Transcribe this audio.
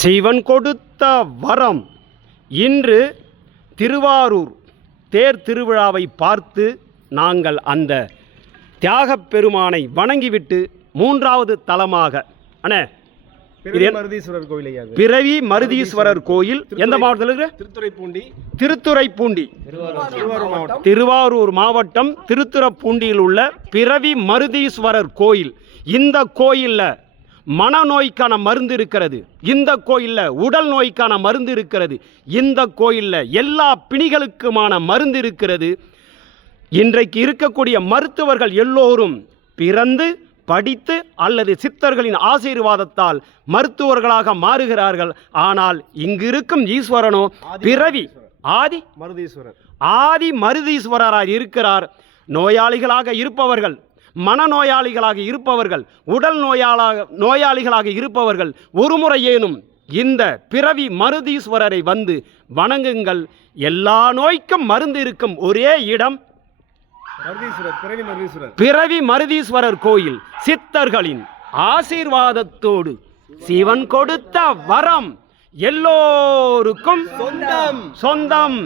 சிவன் கொடுத்த வரம். இன்று திருவாரூர் தேர் திருவிழாவை பார்த்து நாங்கள் அந்த தியாகப் பெருமானை வணங்கிவிட்டு மூன்றாவது தலமாக மருதீஸ்வரர் கோயில். பிறவி மருதீஸ்வரர் கோயில் எந்த மாவட்டத்தில் இருக்கு? திருத்துறைப்பூண்டி, திருவாரூர் மாவட்டம் திருத்துறைப்பூண்டியில் உள்ள பிறவி மருதீஸ்வரர் கோயில். இந்த கோயிலில் மனநோய்க்கான மருந்து இருக்கிறது, இந்த கோயிலில் உடல் நோய்க்கான மருந்து இருக்கிறது, இந்த கோயிலில் எல்லா பிணிகளுக்குமான மருந்து இருக்கிறது. இன்றைக்கு இருக்கக்கூடிய மருத்துவர்கள் எல்லோரும் பிறந்து படித்து அல்லது சித்தர்களின் ஆசீர்வாதத்தால் மருத்துவர்களாக மாறுகிறார்கள். ஆனால் இங்கு இருக்கும் ஈஸ்வரனோ பிறவி ஆதி மருதீஸ்வரராக இருக்கிறார். நோயாளிகளாக இருப்பவர்கள், மனநோயாளிகளாக இருப்பவர்கள், உடல் நோயாளிகளாக இருப்பவர்கள் ஒருமுறையேனும் இந்த பிறவி மருதீஸ்வரரை வந்து வணங்குங்கள். எல்லா நோய்க்கும் மருந்து இருக்கும் ஒரே இடம் பிறவி மருதீஸ்வரர் கோயில். சித்தர்களின் ஆசீர்வாதத்தோடு சிவன் கொடுத்த வரம் எல்லோருக்கும் சொந்தம்.